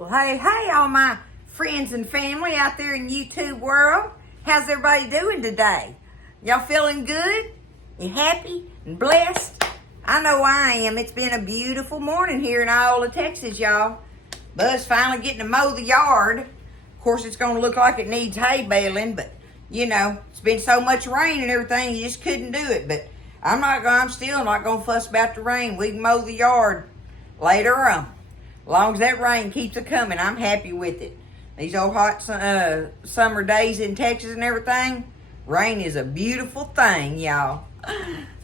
Well, hey, all my friends and family out there in YouTube world. How's everybody doing today? Y'all feeling good? You happy and blessed? I know I am. It's been a beautiful morning here in Iola, Texas, y'all. Buzz finally getting to mow the yard. Of course, it's going to look like it needs hay baling, but, you know, it's been so much rain and everything, you just couldn't do it. But I'm still not going to fuss about the rain. We can mow the yard later on. As long as that rain keeps a coming, I'm happy with it. These old hot summer days in Texas and everything, rain is a beautiful thing, y'all. So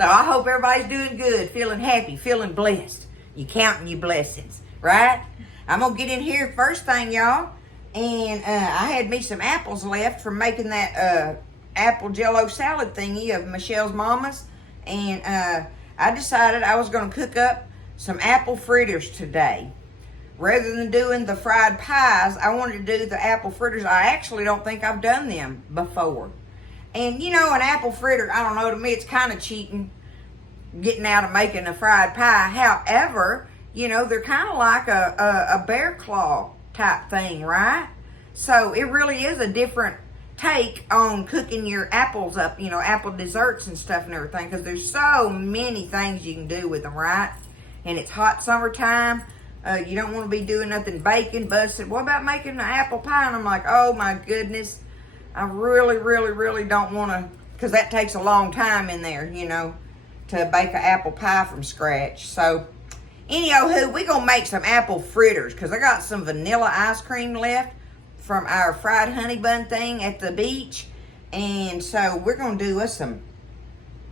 I hope everybody's doing good, feeling happy, feeling blessed. You counting your blessings, right? I'm going to get in here first thing, y'all. And I had me some apples left from making that apple jello salad thingy of Michelle's mama's. And I decided I was going to cook up some apple fritters today. Rather than doing the fried pies, I wanted to do the apple fritters. I actually don't think I've done them before. And you know, an apple fritter, I don't know, to me it's kind of cheating getting out of making a fried pie. However, you know, they're kind of like a bear claw type thing, right? So it really is a different take on cooking your apples up, you know, apple desserts and stuff and everything, because there's so many things you can do with them, right? And it's hot summertime. You don't want to be doing nothing baking. Buzz said, what about making an apple pie? And I'm like, oh my goodness. I really don't want to, because that takes a long time in there, you know, to bake an apple pie from scratch. So, anywho, we're going to make some apple fritters, because I got some vanilla ice cream left from our fried honey bun thing at the beach. And so, we're going to do us some,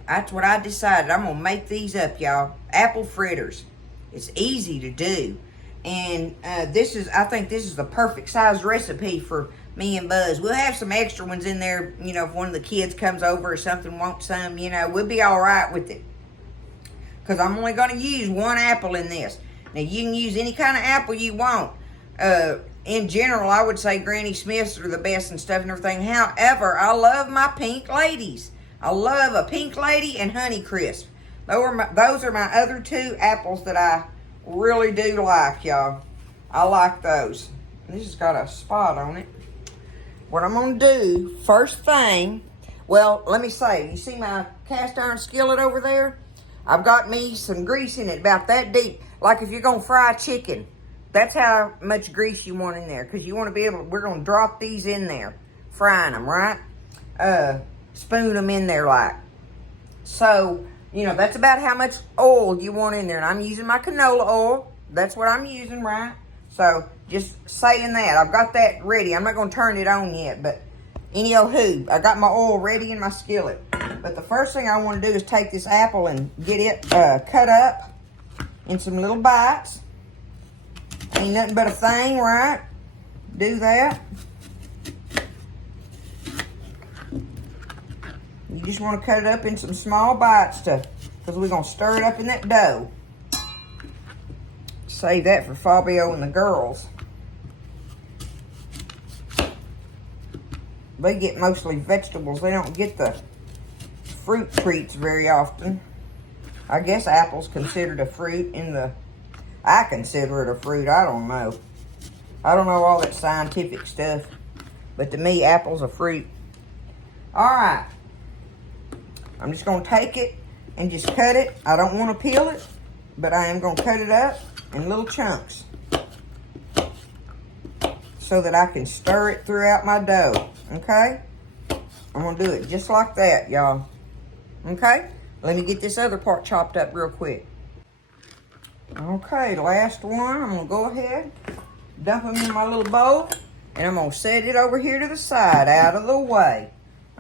that's what I decided. I'm going to make these up, y'all. Apple fritters. It's easy to do. And I think this is the perfect size recipe for me and Buzz. We'll have some extra ones in there, you know, if one of the kids comes over or something, wants some, you know, we'll be all right with it. Because I'm only going to use one apple in this. Now, you can use any kind of apple you want. In general, I would say Granny Smiths are the best and stuff and everything. However, I love my pink ladies. I love a pink lady and Honeycrisp. Those are my other two apples that I really do like, y'all. I like those. This has got a spot on it. What I'm going to do, first thing, well, let me say, you see my cast iron skillet over there? I've got me some grease in it about that deep. Like if you're going to fry chicken, that's how much grease you want in there. Because you want to be able, we're going to drop these in there, frying them, right? Spoon them in there like. So, you know, that's about how much oil you want in there. And I'm using my canola oil. That's what I'm using, right? So, just saying that. I've got that ready. I'm not going to turn it on yet. But, anywho, I got my oil ready in my skillet. But the first thing I want to do is take this apple and get it cut up in some little bites. Ain't nothing but a thing, right? Do that. You just want to cut it up in some small bites because we're going to stir it up in that dough. Save that for Fabio and the girls. They get mostly vegetables. They don't get the fruit treats very often. I guess apple's considered a fruit I consider it a fruit. I don't know. I don't know all that scientific stuff. But to me, apple's a fruit. All right. I'm just going to take it and just cut it. I don't want to peel it, but I am going to cut it up in little chunks so that I can stir it throughout my dough, okay? I'm going to do it just like that, y'all, okay? Let me get this other part chopped up real quick. Okay, last one. I'm going to go ahead, dump them in my little bowl, and I'm going to set it over here to the side, out of the way,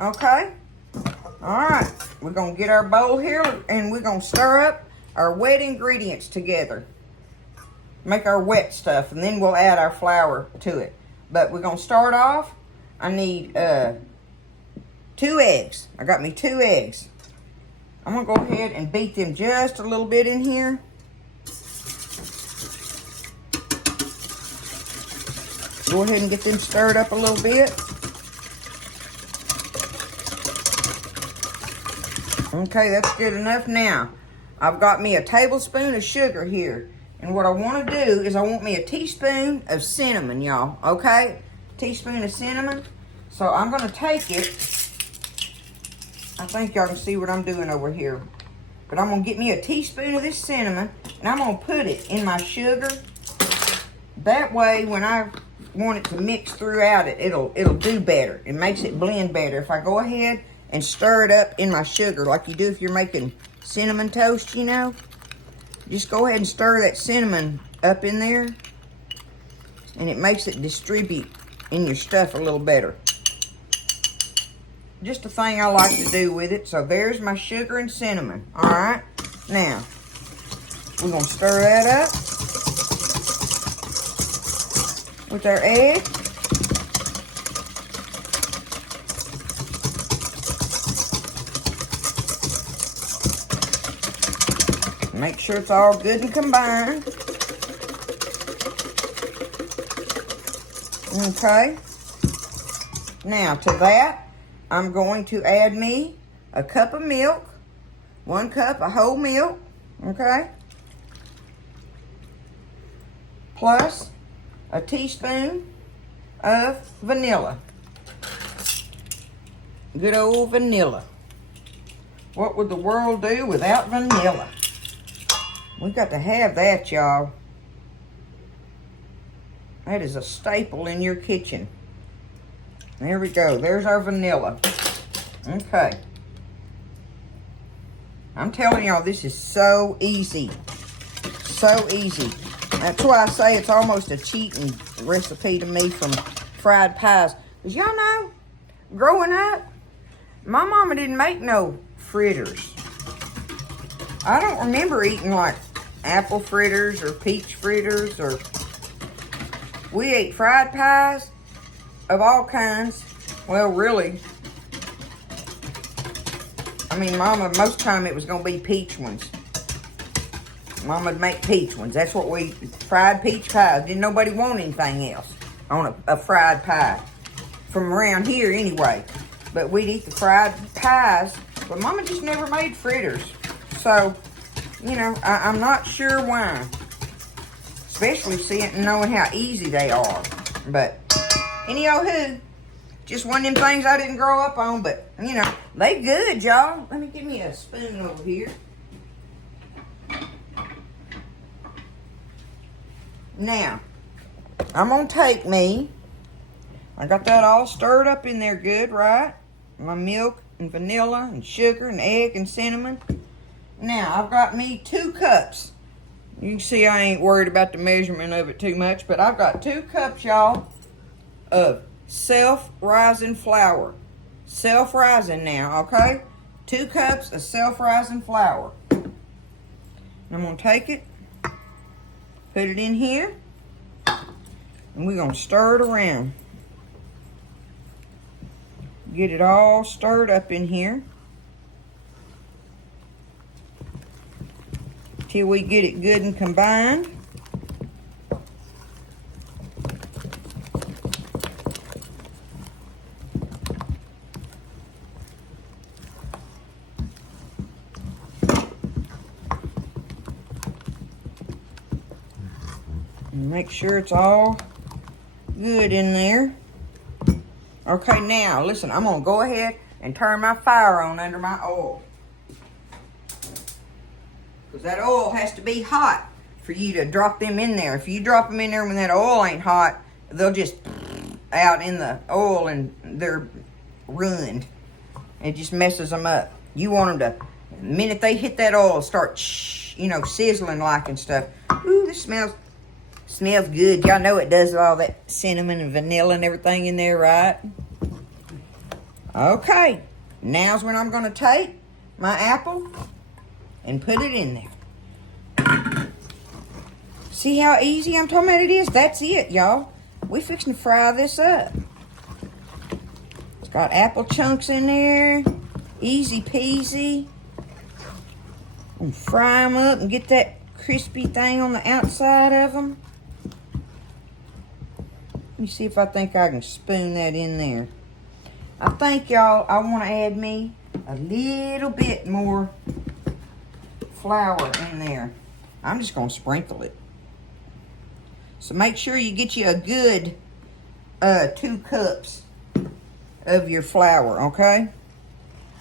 okay? All right, we're going to get our bowl here and we're going to stir up our wet ingredients together. Make our wet stuff and then we'll add our flour to it. But we're going to start off, I need 2 eggs. I got me 2 eggs. I'm going to go ahead and beat them just a little bit in here. Go ahead and get them stirred up a little bit. Okay, that's good enough. Now, I've got me a tablespoon of sugar here. And what I want to do is I want me a teaspoon of cinnamon, y'all. Okay? Teaspoon of cinnamon. So I'm going to take it. I think y'all can see what I'm doing over here. But I'm going to get me a teaspoon of this cinnamon. And I'm going to put it in my sugar. That way, when I want it to mix throughout it, it'll do better. It makes it blend better. If I go ahead and stir it up in my sugar like you do if you're making cinnamon toast, you know. Just go ahead and stir that cinnamon up in there. And it makes it distribute in your stuff a little better. Just a thing I like to do with it. So there's my sugar and cinnamon. Alright. Now, we're going to stir that up with our egg. Make sure it's all good and combined. Okay. Now to that, I'm going to add me a cup of milk. 1 cup of whole milk. Okay. Plus a teaspoon of vanilla. Good old vanilla. What would the world do without vanilla? We got to have that, y'all. That is a staple in your kitchen. There we go. There's our vanilla. Okay. I'm telling y'all, this is so easy. So easy. That's why I say it's almost a cheating recipe to me from fried pies. Because y'all know, growing up, my mama didn't make no fritters. I don't remember eating like apple fritters or peach fritters, or we ate fried pies of all kinds. Well, really, I mean, Mama, most time it was going to be peach ones. Mama'd make peach ones. That's what we, fried peach pies. Didn't nobody want anything else on a fried pie. From around here anyway. But we'd eat the fried pies. But Mama just never made fritters. So, you know, I'm not sure why. Especially seeing and knowing how easy they are. But, any old who. Just one of them things I didn't grow up on. But, you know, they good, y'all. Let me give me a spoon over here. Now, I'm going to take me. I got that all stirred up in there good, right? My milk and vanilla and sugar and egg and cinnamon. Now, I've got me 2 cups. You can see I ain't worried about the measurement of it too much, but I've got 2 cups, y'all, of self-rising flour. Self-rising now, okay? 2 cups of self-rising flour. I'm going to take it, put it in here, and we're going to stir it around. Get it all stirred up in here till we get it good and combined. And make sure it's all good in there. Okay, now, listen, I'm going to go ahead and turn my fire on under my oil. Because that oil has to be hot for you to drop them in there. If you drop them in there when that oil ain't hot, they'll just out in the oil and they're ruined. It just messes them up. You want them to, the minute they hit that oil, start, you know, sizzling like and stuff. Ooh, this smells good. Y'all know it does with all that cinnamon and vanilla and everything in there, right? Okay. Now's when I'm going to take my apple and put it in there. See how easy I'm talking about it is? That's it, y'all. We fixing to fry this up. It's got apple chunks in there. Easy peasy. And fry them up and get that crispy thing on the outside of them. Let me see if I think I can spoon that in there. I think, y'all, I want to add me a little bit more flour in there. I'm just going to sprinkle it. So make sure you get you a good 2 cups of your flour, okay?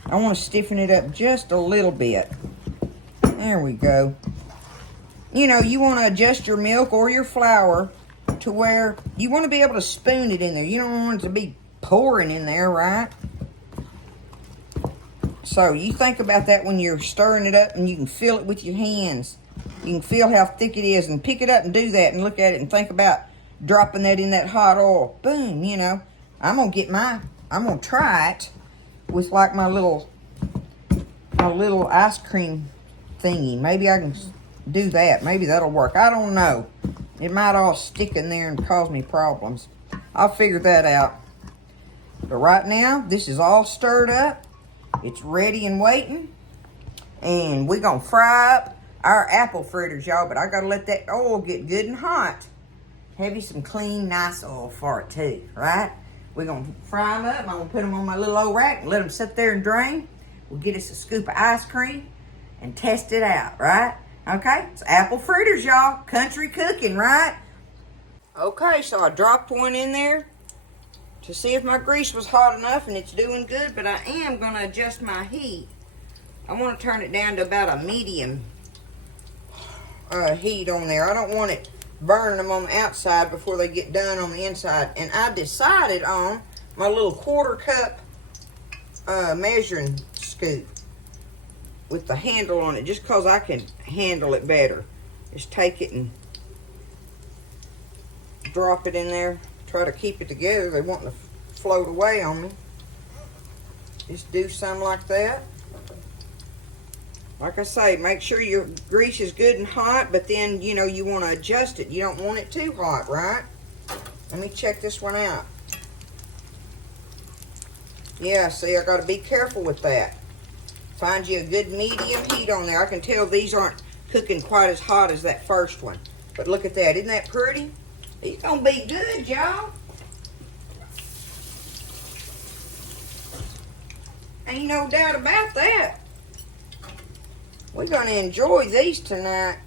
I want to stiffen it up just a little bit. There we go. You know, you want to adjust your milk or your flour to where you want to be able to spoon it in there. You don't want it to be pouring in there, right? So you think about that when you're stirring it up, and you can feel it with your hands. You can feel how thick it is, and pick it up and do that and look at it and think about dropping that in that hot oil. Boom, you know. I'm going to try it with like my little ice cream thingy. Maybe I can do that. Maybe that'll work. I don't know. It might all stick in there and cause me problems. I'll figure that out. But right now, this is all stirred up. It's ready and waiting. And we're going to fry up our apple fritters, y'all. But I got to let that oil get good and hot. Have you some clean, nice oil for it too, right? We're going to fry them up. I'm going to put them on my little old rack and let them sit there and drain. We'll get us a scoop of ice cream and test it out, right? Okay, it's apple fritters, y'all. Country cooking, right? Okay, so I dropped one in there to see if my grease was hot enough, and it's doing good, but I am going to adjust my heat. I want to turn it down to about a medium heat on there. I don't want it burning them on the outside before they get done on the inside. And I decided on my little 1/4 cup measuring scoop with the handle on it, just because I can handle it better. Just take it and drop it in there. Try to keep it together. They want to float away on me. Just do something like that. Like I say, make sure your grease is good and hot, but then, you know, you want to adjust it. You don't want it too hot, right? Let me check this one out. Yeah, see, I got to be careful with that. Find you a good medium heat on there. I can tell these aren't cooking quite as hot as that first one. But look at that. Isn't that pretty? It's going to be good, y'all. Ain't no doubt about that. We're going to enjoy these tonight.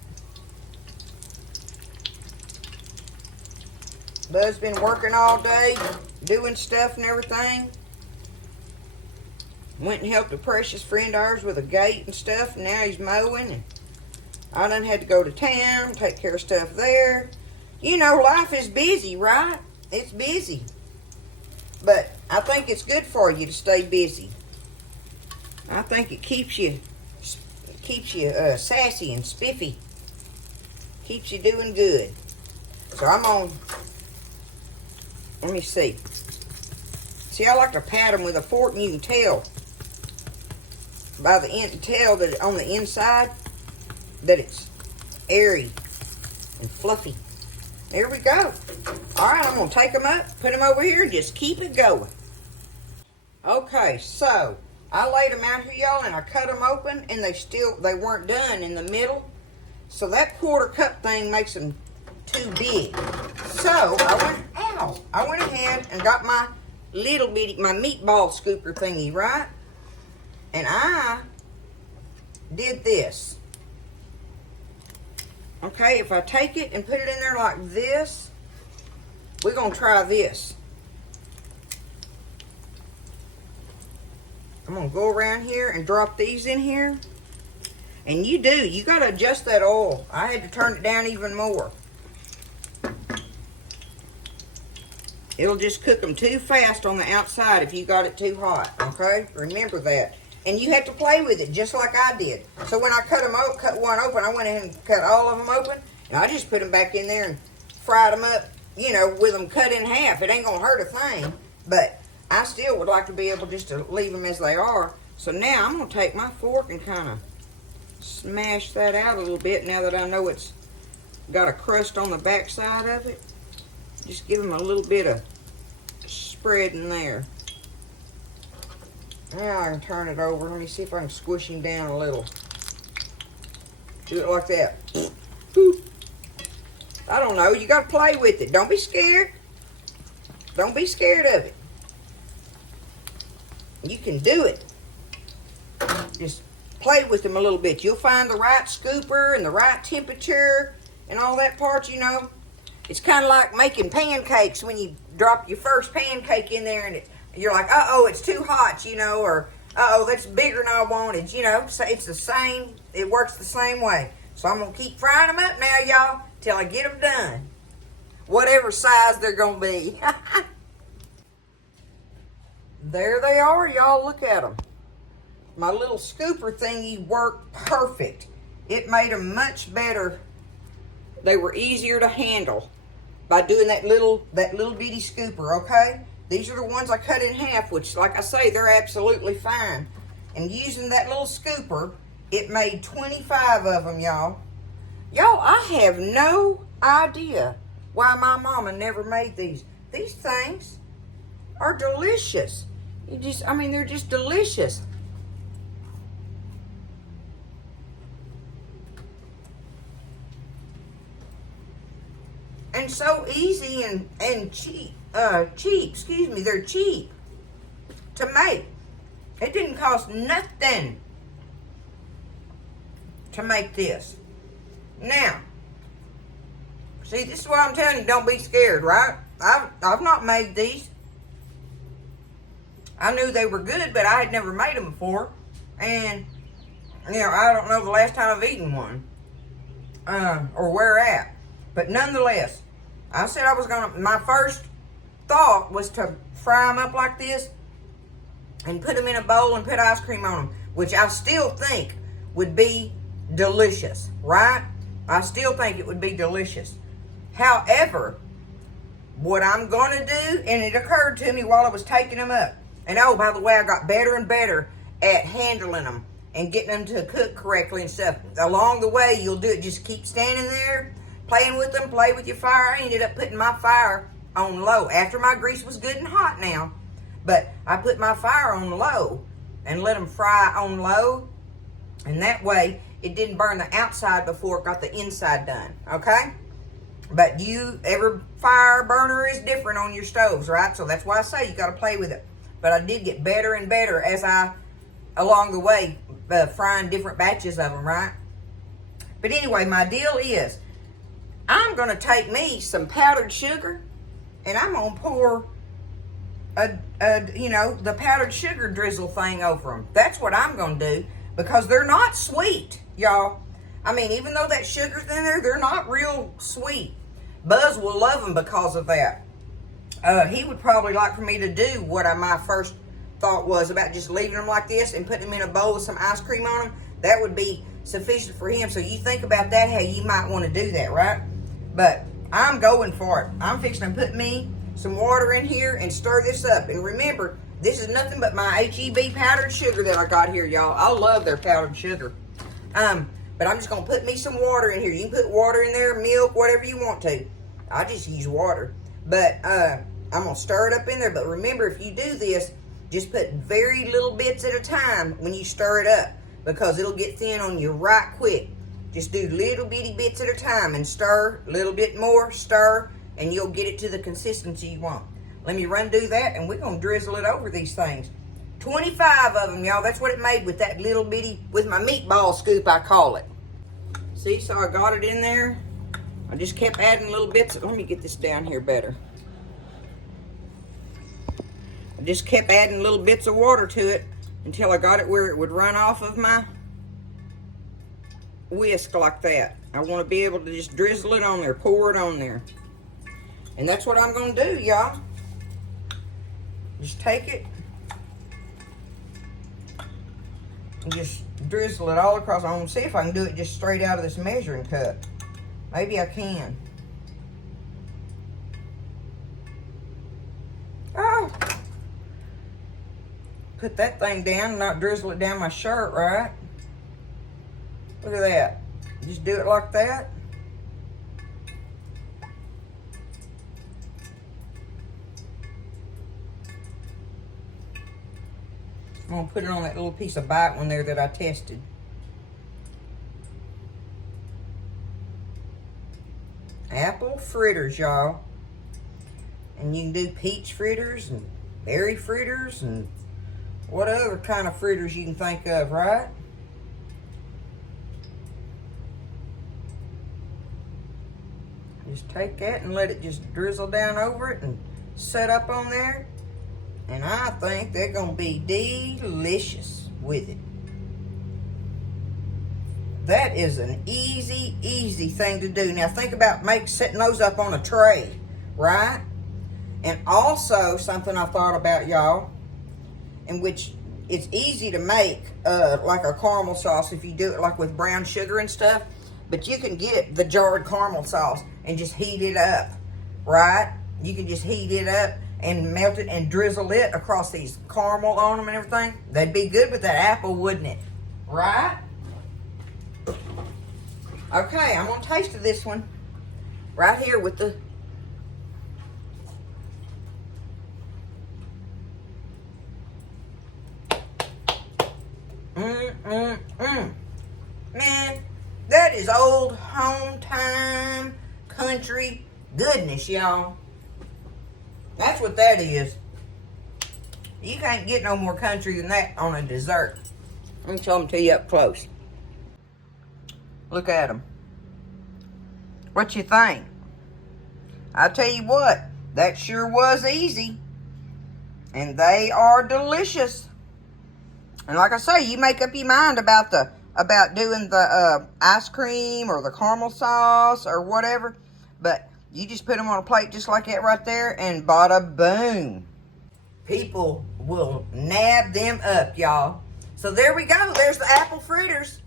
Bud's been working all day, doing stuff and everything. Went and helped a precious friend of ours with a gate and stuff, and now he's mowing. And I done had to go to town, take care of stuff there. You know, life is busy, right? It's busy. But I think it's good for you to stay busy. I think it keeps you sassy and spiffy. Keeps you doing good. So I'm on, let me see. See, I like to pat them with a fork, and you can tell by the end, tell that on the inside that it's airy and fluffy. There we go. All right, I'm going to take them up, put them over here, and just keep it going. Okay, so I laid them out here, y'all, and I cut them open, and they weren't done in the middle. So that 1/4 cup thing makes them too big. So I went ahead and got my little bitty, my meatball scooper thingy, right? And I did this. Okay, if I take it and put it in there like this, we're going to try this. I'm going to go around here and drop these in here. And you got to adjust that oil. I had to turn it down even more. It'll just cook them too fast on the outside if you got it too hot, okay? Remember that. And you have to play with it just like I did. So when I cut one open, I went ahead and cut all of them open. And I just put them back in there and fried them up, you know, with them cut in half. It ain't going to hurt a thing. But I still would like to be able just to leave them as they are. So now I'm going to take my fork and kind of smash that out a little bit now that I know it's got a crust on the back side of it. Just give them a little bit of spread in there. Now I can turn it over. Let me see if I can squish him down a little. Do it like that. I don't know. You got to play with it. Don't be scared. Don't be scared of it. You can do it. Just play with them a little bit. You'll find the right scooper and the right temperature and all that part, you know. It's kind of like making pancakes when you drop your first pancake in there and you're like, uh-oh, it's too hot, you know, or uh-oh, that's bigger than I wanted, you know. So it's the same, it works the same way. So I'm going to keep frying them up now, y'all, till I get them done. Whatever size they're going to be. There they are, y'all. Look at them. My little scooper thingy worked perfect. It made them much better. They were easier to handle by doing that little bitty scooper, okay? These are the ones I cut in half, which, like I say, they're absolutely fine. And using that little scooper, it made 25 of them, y'all. Y'all, I have no idea why my mama never made these. These things are delicious. They're just delicious. And so easy and cheap, they're cheap to make. It didn't cost nothing to make this. Now, see, this is why I'm telling you, don't be scared, right? I've not made these. I knew they were good, but I had never made them before. And, you know, I don't know the last time I've eaten one. Or where at. But nonetheless, I said my first thought was to fry them up like this and put them in a bowl and put ice cream on them, which I still think would be delicious, right? I still think it would be delicious. However, what I'm going to do, and it occurred to me while I was taking them up, and oh, by the way, I got better and better at handling them and getting them to cook correctly and stuff. Along the way, you'll do it. Just keep standing there, playing with them, play with your fire. I ended up putting my fire on low. After my grease was good and hot now, but I put my fire on low and let them fry on low. And that way, it didn't burn the outside before it got the inside done, okay? But every fire burner is different on your stoves, right? So that's why I say you got to play with it. But I did get better and better along the way, frying different batches of them, right? But anyway, my deal is, I'm going to take me some powdered sugar, and I'm going to pour the powdered sugar drizzle thing over them. That's what I'm going to do, because they're not sweet, y'all. I mean, even though that sugar's in there, they're not real sweet. Buzz will love them because of that. He would probably like for me to do what my first thought was about just leaving them like this and putting them in a bowl with some ice cream on them. That would be sufficient for him. So you think about that, how you might want to do that, right? But I'm going for it. I'm fixing to put me some water in here and stir this up. And remember, this is nothing but my H-E-B powdered sugar that I got here, y'all. I love their powdered sugar. But I'm just going to put me some water in here. You can put water in there, milk, whatever you want to. I just use water. But I'm going to stir it up in there. But remember, if you do this, just put very little bits at a time when you stir it up, because it'll get thin on you right quick. Just do little bitty bits at a time and stir, a little bit more, stir, and you'll get it to the consistency you want. Let me do that, and we're going to drizzle it over these things. 25 of them, y'all. That's what it made with that little bitty, with my meatball scoop, I call it. See, so I got it in there. I just kept adding little bits. Let me get this down here better. I just kept adding little bits of water to it until I got it where it would run off of my whisk like that. I want to be able to just drizzle it on there, pour it on there. And that's what I'm going to do, y'all. Just take it and just drizzle it all across. I'm going to see if I can do it just straight out of this measuring cup. Maybe I can. Oh! Put that thing down and not drizzle it down my shirt, right? Look at that. Just do it like that. I'm going to put it on that little piece of bite one there that I tested. Apple fritters, y'all. And you can do peach fritters and berry fritters and what other kind of fritters you can think of, right? Just take that and let it just drizzle down over it and set up on there. And I think they're gonna be delicious with it. That is an easy thing to do. Now think about setting those up on a tray, right? And also something I thought about, y'all, in which it's easy to make like a caramel sauce if you do it like with brown sugar and stuff. But you can get the jarred caramel sauce and just heat it up, right? You can just heat it up and melt it and drizzle it across these caramel on them and everything. They'd be good with that apple, wouldn't it? Right? Okay, I'm gonna taste this one right here with the Man, that is old home time country goodness, y'all. That's what that is. You can't get no more country than that on a dessert. Let me show them to you up close. Look at them. What you think? I tell you what, that sure was easy. And they are delicious. And like I say, you make up your mind about doing the ice cream or the caramel sauce or whatever. But you just put them on a plate just like that right there, and bada boom. People will nab them up, y'all. So there we go. There's the apple fritters.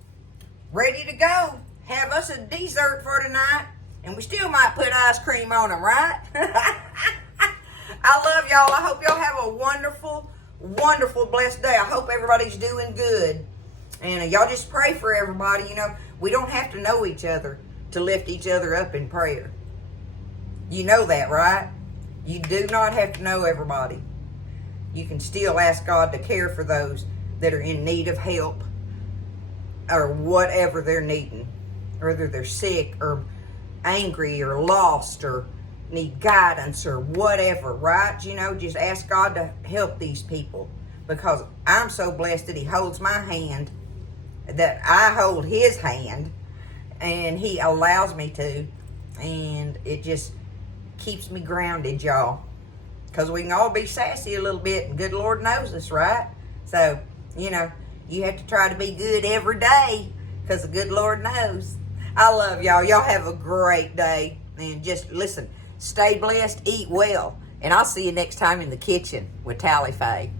Ready to go. Have us a dessert for tonight. And we still might put ice cream on them, right? I love y'all. I hope y'all have a wonderful, blessed day. I hope everybody's doing good. And y'all just pray for everybody. You know, we don't have to know each other to lift each other up in prayer. You know that, right? You do not have to know everybody. You can still ask God to care for those that are in need of help or whatever they're needing. Whether they're sick or angry or lost or need guidance or whatever, right? You know, just ask God to help these people, because I'm so blessed that he holds my hand, that I hold his hand, and he allows me to, and it just keeps me grounded, y'all, because we can all be sassy a little bit, and good Lord knows us, right? So, you know, you have to try to be good every day, because the good Lord knows. I love y'all. Y'all have a great day. And just listen, stay blessed, eat well. And I'll see you next time in the kitchen with Tally Faye.